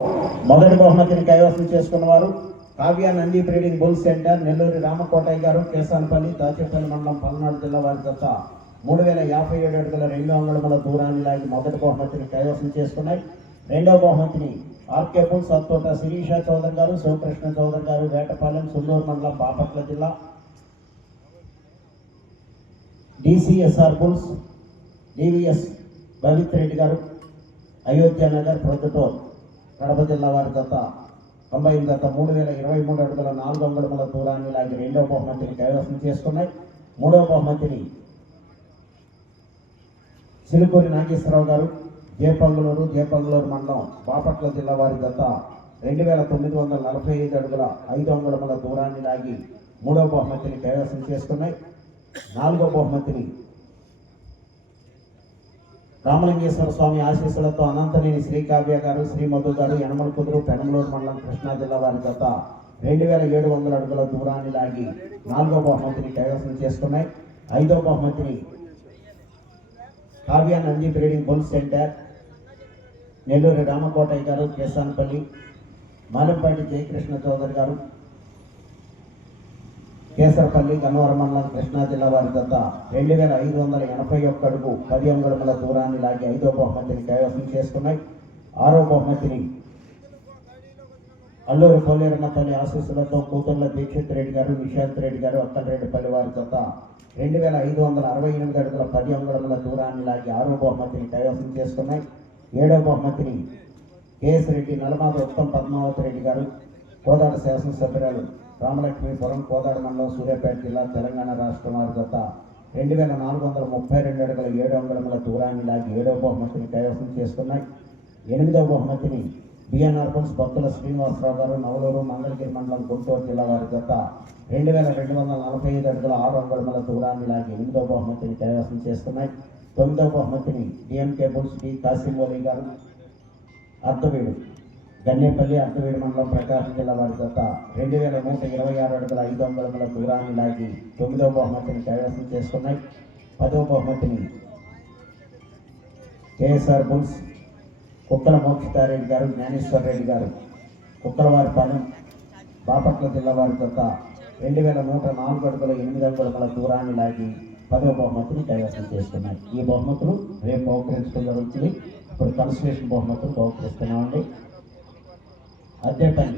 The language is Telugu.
మొదటి బహుమతిని కైవసం చేసుకున్నవారు Kavya Nandi breeding bull centre Nellore Ramakotaiah garu Kesanapalli Dachepalli మండలం పల్నాడు జిల్లా వారి జత 3057 అడుగుల 2 అంగుళముల దూరాన్ని లాగి మొదటి బహుమతిని కైవసం చేసుకున్నాయి. రెండవ బహుమతిని ఆర్కే బుల్స్ సత్తోట శిరీష చౌదరి గారు శివకృష్ణ చౌదరి గారు వేటపాలెం సుల్లూరు మండలం బాపట్ల జిల్లా. DCSR bulls DVS Bhavith Reddy గారు అయోధ్య నగర్ ప్రొద్దుటూర్ కడప జిల్లా వారి జత 3023 అడుగుల 4 అంగుళముల దూరాన్ని లాగి రెండవ బహుమతిని కైవసం చేసుకున్నాయి. మూడవ బహుమతిని సిలుకూరి నాగేశ్వరరావు గారు జేపంగులూరు మండలం బాపట్ల జిల్లా వారి జత 2945 అడుగుల 5 అంగుళముల దూరాన్ని లాగి మూడవ బహుమతిని కైవసం చేసుకున్నాయి. నాలుగవ బహుమతిని రామలింగేశ్వర స్వామి ఆశీస్సులతో అనంతనేని శ్రీకావ్య గారు శ్రీ మధు గారు యనమల కుదురు పెనమలూరు మండలం కృష్ణా జిల్లా వారి జత 2700 అడుగుల దూరాన్ని లాగి నాలుగవ బహుమతిని కైవసం చేసుకున్నాయి. ఐదవ బహుమతిని Kavya Nandi breeding bull centre Nellore Ramakotaiah garu Kesanapalli Malampati Jayakrishna Chowdary గారు కేసరపల్లి గన్నవరం మండలం కృష్ణా జిల్లా వారి జత 2581 అడుగు 10 అంగుళముల దూరాన్ని లాగి ఐదవ బహుమతిని కైవసం చేసుకున్నాయి. ఆరో బహుమతిని అల్లూరు పోలేరన్నపల్లి ఆశీస్సులతో కూతుర్ల దీక్షిత్ రెడ్డి గారు నిశాంత్ రెడ్డి గారు అక్కలరెడ్డిపల్లి వారి జత 2568 అడుగుల 10 అంగుళముల దూరాన్ని లాగి ఆరో బహుమతిని కైవసం చేసుకున్నాయి. ఏడవ బహుమతిని కేఎస్ రెడ్డి నలమాద ఉత్తమ్ పద్మావతి రెడ్డి గారు కోదాడ శాసనసభ్యురాలు రామలక్ష్మీపురం కోదాడ మండలం సూర్యాపేట జిల్లా తెలంగాణ రాష్ట్రం వారి జత 2432 అడుగుల 7 అంగుళముల దూరాన్ని లాగి ఏడవ బహుమతిని కైవసం చేసుకున్నాయి. ఎనిమిదవ బహుమతిని బిఎన్ఆర్ బుల్స్ భక్తుల శ్రీనివాసరావు గారు నవలూరు మంగళగిరి మండలం గుంటూరు జిల్లా వారి జత 2245 అడుగుల 6 అంగుళముల దూరాన్ని లాగి ఎనిమిదవ బహుమతిని కైవసం చేసుకున్నాయి. తొమ్మిదవ బహుమతిని డిఎంకే బుల్స్ డి కాసిమోలి గారు అర్ధవీడు గన్నేపల్లి అర్ధవీడు మండలం ప్రకాశం జిల్లా వారి జత 2126 అడుగుల 5 అంగుళముల దూరాన్ని లాగి తొమ్మిదవ బహుమతిని కైవసం చేసుకున్నాయి. పదవ బహుమతిని కేఎస్ఆర్ బుల్స్ కుక్కల మోక్షితారెడ్డి గారు జ్ఞానేశ్వర రెడ్డి గారు కుక్కలవారిపాలెం బాపట్ల జిల్లా వారి జత 2104 అడుగుల 8 అంగుళముల దూరాన్ని లాగి 10వ బహుమతిని కైవసం చేసుకున్నాయి. ఈ బహుమతులు రేపు బహుకరించడం జరుగుతుంది. ఇప్పుడు కన్సలేషన్ బహుమతులు బహుకరిస్తున్నామండి. అద్దెపల్లి